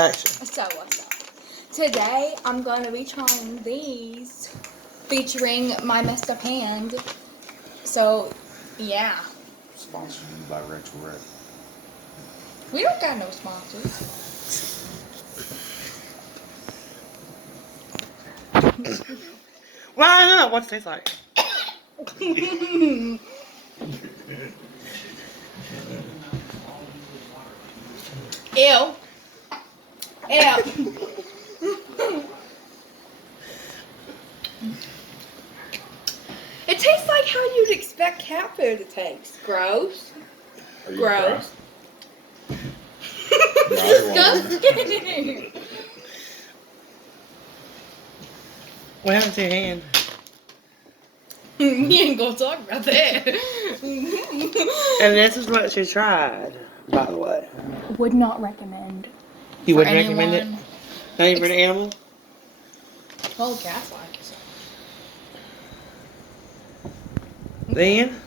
Action. So what's up? Today I'm going to be trying these featuring my messed up hand. So, yeah. Sponsored by Rachel Red. We don't got no sponsors. Well, I don't know what it tastes like. Ew. Ew. It tastes like how you'd expect cat food to taste. Gross. Are you Gross. Disgusting. What happened to your hand? You ain't gonna talk about that. And this is what she tried, by the way. Would not recommend. You for wouldn't recommend it? anyone. Not even for an animal? Well, cats like it. Then?